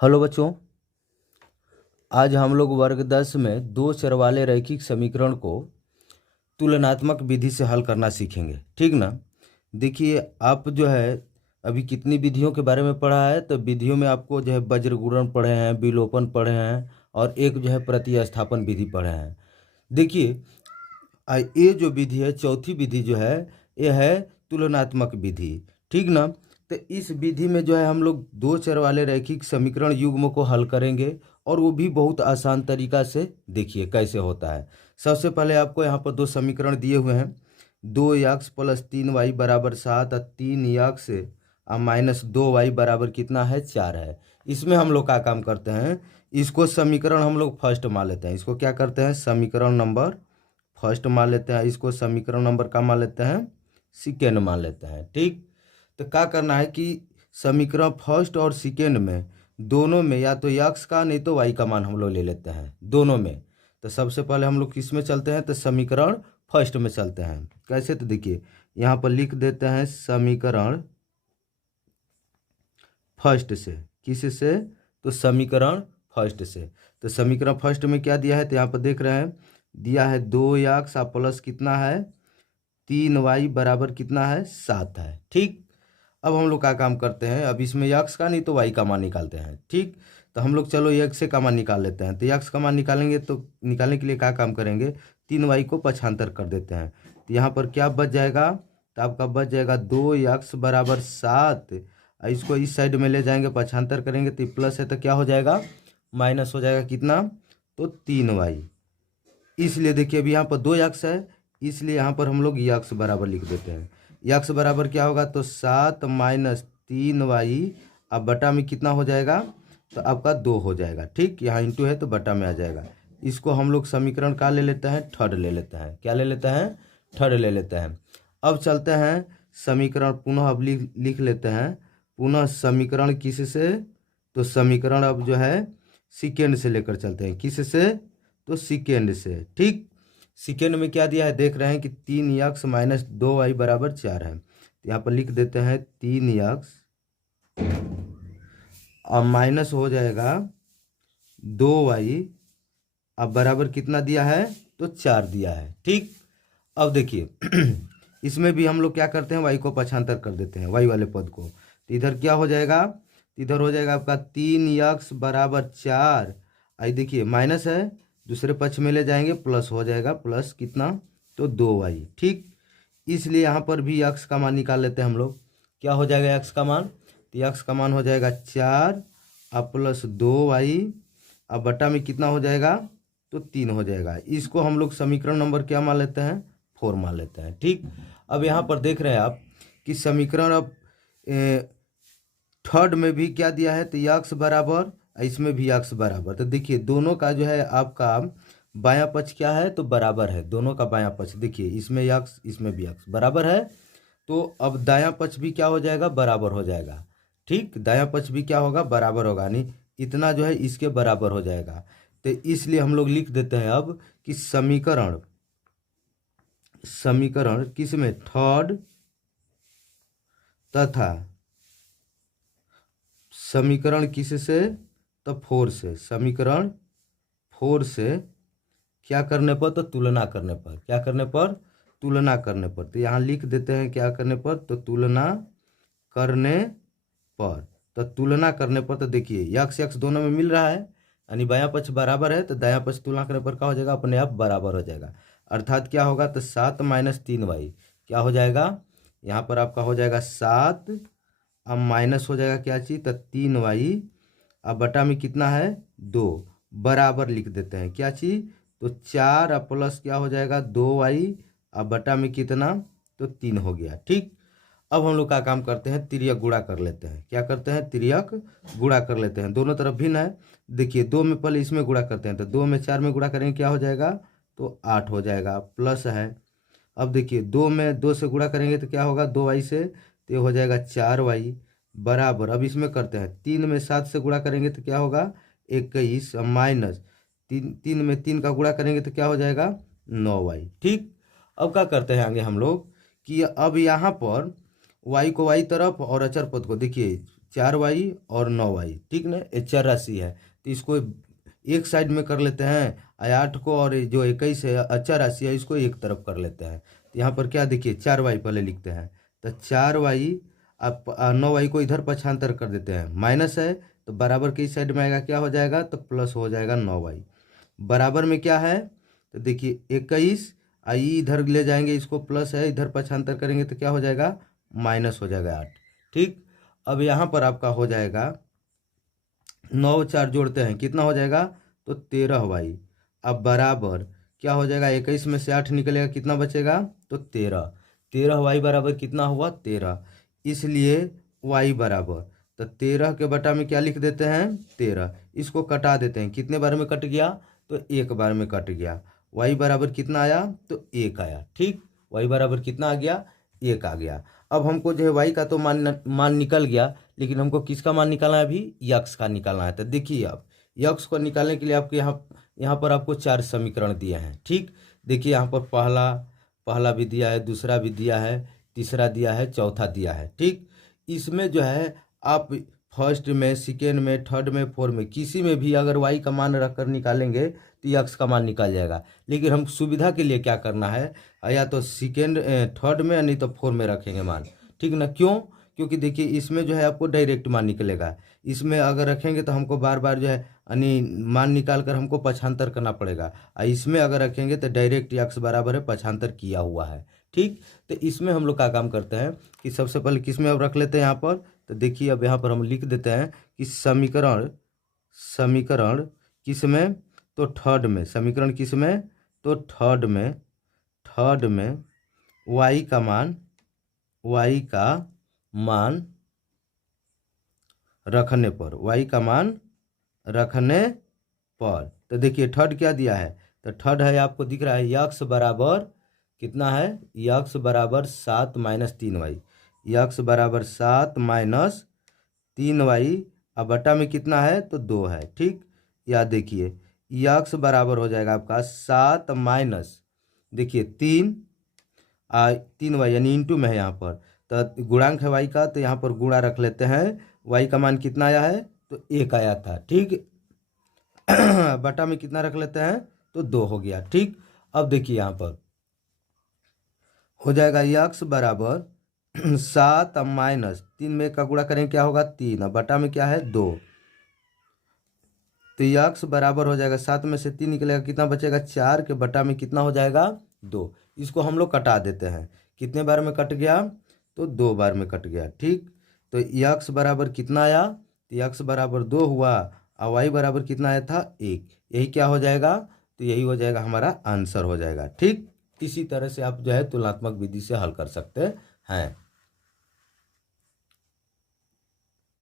Hello बच्चों, आज हम लोग वर्ग 10 में दो चर वाले रैखिक समीकरण को तुलनात्मक विधि से हल करना सीखेंगे। ठीक ना। देखिए, आप जो है अभी कितनी विधियों के बारे में पढ़ा है, तो विधियों में आपको जो है वज्र गुणन पढ़े हैं, विलोपन पढ़े हैं और एक जो है प्रतिस्थापन विधि पढ़े हैं। देखिए, ये जो विधि है, चौथी विधि जो है, ये है तुलनात्मक विधि। ठीक ना। तो इस विधि में जो है हम लोग दो चर वाले रैखिक समीकरण युग्म को हल करेंगे, और वो भी बहुत आसान तरीका से। देखिए कैसे होता है। सबसे पहले आपको यहाँ पर दो समीकरण दिए हुए हैं। 2x प्लस 3y बराबर 7 और 3x माइनस 2y बराबर कितना है, 4 है। इसमें हम लोग का काम करते हैं, इसको समीकरण हम लोग फर्स्ट मान लेते हैं। इसको क्या करते हैं, समीकरण नंबर फर्स्ट मान लेते हैं। इसको समीकरण नंबर का मान लेते हैं, सेकेंड मान लेते हैं। ठीक। तो क्या करना है कि समीकरण फर्स्ट और सेकेंड में दोनों में या तो x का नहीं तो y का मान हम लोग ले लेते हैं दोनों में। तो सबसे पहले हम लोग किस में चलते हैं, तो समीकरण फर्स्ट में चलते हैं। कैसे, तो देखिए यहाँ पर लिख देते हैं समीकरण फर्स्ट से। किस से, तो समीकरण फर्स्ट से। तो समीकरण फर्स्ट में क्या दिया है, तो यहाँ पर देख रहे हैं दिया है 2x प्लस कितना है 3y बराबर कितना है 7 है। ठीक। अब हम लोग क्या काम करते हैं, अब इसमें x का नहीं तो y का मान निकालते हैं। ठीक। तो हम लोग चलो x का मान निकाल लेते हैं। तो x का मान निकालेंगे तो निकालने के लिए क्या काम करेंगे, 3y को पक्षांतर कर देते हैं। तो यहाँ पर क्या बच जाएगा, तो आपका बच जाएगा 2x बराबर 7। इसको इस साइड में ले जाएंगे, पक्षांतर करेंगे तो प्लस है तो क्या हो जाएगा, माइनस हो जाएगा कितना, तो 3y। इसलिए देखिए अभी यहाँ पर 2x है, इसलिए यहाँ पर हम लोग x बराबर लिख देते हैं। x बराबर क्या होगा, तो 7 माइनस 3y, अब बटा में कितना हो जाएगा, तो आपका 2 हो जाएगा। ठीक, यहाँ इंटू है तो बटा में आ जाएगा। इसको हम लोग समीकरण का ले लेते हैं, थर्ड ले लेते हैं। क्या ले लेते हैं, थर्ड ले लेते हैं। अब चलते हैं समीकरण पुनः, अब लिख लेते हैं पुनः समीकरण किस से, तो समीकरण अब जो है सेकेंड से लेकर चलते हैं। किस से, तो सेकेंड से। ठीक। सेकेंड में क्या दिया है, देख रहे हैं कि 3x माइनस 2y बराबर 4 है। तो यहाँ पर लिख देते हैं 3x और माइनस हो जाएगा 2y, अब बराबर कितना दिया है, तो 4 दिया है। ठीक। अब देखिए इसमें भी हम लोग क्या करते हैं, y को पक्षांतर कर देते हैं, y वाले पद को। तो इधर क्या हो जाएगा, इधर हो जाएगा आपका 3x बराबर 4। आई देखिए माइनस है, दूसरे पक्ष में ले जाएंगे प्लस हो जाएगा, प्लस कितना, तो 2y। ठीक। इसलिए यहाँ पर भी x का मान निकाल लेते हैं हम लोग। क्या हो जाएगा x का मान, तो x का मान हो जाएगा 4 अब प्लस 2y, अब बटा में कितना हो जाएगा, तो 3 हो जाएगा। इसको हम लोग समीकरण नंबर क्या मान लेते हैं, 4 मान लेते हैं। ठीक। अब यहाँ पर देख रहे हैं आप कि समीकरण अब थर्ड में भी क्या दिया है, तो x बराबर, इसमें भी x बराबर। तो देखिए दोनों का जो है आपका बायां पक्ष क्या है, तो बराबर है। दोनों का बायां पक्ष देखिए, इसमें x इसमें भी x बराबर है। तो अब दायां पक्ष भी क्या हो जाएगा, बराबर हो जाएगा। ठीक, दायां पक्ष भी क्या होगा, बराबर होगा, नहीं इतना जो है इसके बराबर हो जाएगा। तो इसलिए हम लोग लिख देते हैं अब कि समीकरण समीकरण किस में, थर्ड तथा समीकरण किस से, तो 4 से। समीकरण 4 से क्या करने पर, तो तुलना करने पर। क्या करने पर, तुलना करने पर। तो यहाँ लिख देते हैं क्या करने पर, तो तुलना करने पर। तो तुलना करने पर तो देखिए यक्स यक्स दोनों में मिल रहा है, यानी बायां पक्ष बराबर है, तो दायां पक्ष तुलना करने पर क्या हो जाएगा, अपने आप बराबर हो जाएगा। अर्थात क्या होगा, तो 7 माइनस 3y क्या हो जाएगा, यहाँ पर आपका हो जाएगा 7, अब माइनस हो जाएगा क्या चीज़, तो 3y, अब बटा में कितना है 2, बराबर लिख देते हैं क्या चीज़, तो 4 अब प्लस क्या हो जाएगा 2y, अब बटा में कितना, तो 3 हो गया। ठीक। अब हम लोग का काम करते हैं, तिर्यक गुणा कर लेते हैं। क्या करते हैं, तिर्यक गुणा कर लेते हैं। दोनों तरफ भिन्न है। देखिए 2 में पहले इसमें गुणा करते हैं, तो 2 में 4 में गुणा करेंगे क्या हो जाएगा, तो 8 हो जाएगा, प्लस है। अब देखिए 2 में 2 से गुणा करेंगे तो क्या होगा, 2y से, तो ये हो जाएगा 4y बराबर। अब इसमें करते हैं 3 में 7 से गुणा करेंगे तो क्या होगा 21, माइनस 3 में 3 का गुणा करेंगे तो क्या हो जाएगा 9y। ठीक। अब क्या करते हैं आगे हम लोग कि अब यहाँ पर y को y तरफ और अचर पद को देखिए 4y और 9y, ठीक ना, ये चर राशि है। तो इसको एक साइड में कर लेते हैं, 8 को, और जो 21 है अचर राशि है इसको एक तरफ कर लेते हैं। तो यहाँ पर क्या देखिए 4y पहले लिखते हैं, तो 4y, आप 9y को इधर पक्षांतर कर देते हैं, माइनस है तो बराबर के साइड में आएगा, क्या हो जाएगा, तो प्लस हो जाएगा 9y। बराबर में क्या है, तो देखिए 21, आई इधर ले जाएंगे, इसको प्लस है, इधर पक्षांतर करेंगे तो क्या हो जाएगा, माइनस हो जाएगा 8, ठीक। अब यहाँ पर आपका हो जाएगा 9 4 जोड़ते हैं, कितना हो जाएगा, तो 13y। अब बराबर क्या हो जाएगा, 21 में से 8 निकलेगा, कितना बचेगा, तो 13। 13y बराबर कितना हुआ, 13। इसलिए y बराबर, तो 13 के बटा में क्या लिख देते हैं, 13। इसको कटा देते हैं, कितने बार में कट गया, तो एक बार में कट गया। y बराबर कितना आया, तो 1 आया, ठीक। y बराबर कितना आ गया, 1 आ गया। अब हमको जो है y का तो मान निकल गया, लेकिन हमको किसका मान निकालना है, अभी यक्स का निकालना है। तो देखिए आप यक्स को निकालने के लिए आपके यहाँ पर आपको 4 समीकरण दिए हैं, ठीक। देखिए यहाँ पर पहला भी दिया है, दूसरा भी दिया है, तीसरा दिया है, चौथा दिया है, ठीक। इसमें जो है आप फर्स्ट में, सेकेंड में, थर्ड में, फोर्थ में, किसी में भी अगर y का मान रख कर निकालेंगे तो यक्स का मान निकल जाएगा। लेकिन हम सुविधा के लिए क्या करना है, या तो सेकेंड थर्ड में, नहीं तो फोर्थ में रखेंगे मान, ठीक ना। क्यों, क्योंकि देखिए इसमें जो है आपको डायरेक्ट मान निकलेगा, इसमें अगर रखेंगे तो हमको बार बार जो है यानी मान निकाल कर हमको पक्षांतर करना पड़ेगा, और इसमें अगर रखेंगे तो डायरेक्ट यक्स बराबर है पक्षांतर किया हुआ है, ठीक। तो इसमें हम लोग का काम करते हैं कि सबसे पहले किस में अब रख लेते हैं यहाँ पर, तो देखिए अब यहाँ पर हम लिख देते हैं कि समीकरण किस में, तो थर्ड में, समीकरण किस में, तो थर्ड में y का मान रखने पर, y का मान रखने पर, तो देखिए थर्ड क्या दिया है, तो थर्ड है आपको दिख रहा है यक्स बराबर कितना है, यक्स बराबर 7 - 3y, यक्स बराबर 7 - 3y। अब बटा में कितना है, तो 2 है, ठीक। या देखिए यक्स बराबर हो जाएगा आपका 7 माइनस, देखिए 3y यानी इंटू में है यहाँ पर, तो गुणांक है y का, तो यहाँ पर गुणा रख लेते हैं। y का मान कितना आया है, तो 1 आया था, ठीक। बटा में कितना रख लेते हैं, तो 2 हो गया, ठीक। अब देखिए यहाँ पर हो जाएगा यक्स बराबर 7 माइनस 3 में का गुणा करें क्या होगा, 3, और बटा में क्या है, 2। तो यक्स बराबर हो जाएगा 7 में से 3 निकलेगा, कितना बचेगा, 4 के बटा में कितना हो जाएगा, 2। इसको हम लोग कटा देते हैं, कितने बार में कट गया, तो 2 बार में कट गया, ठीक। तो यक्स बराबर कितना आया, तो यक्स बराबर 2 हुआ, और वाई बराबर कितना आया था, 1। यही क्या हो जाएगा, तो यही हो जाएगा हमारा आंसर हो जाएगा, ठीक। इसी तरह से आप जो है तुलनात्मक विधि से हल कर सकते हैं।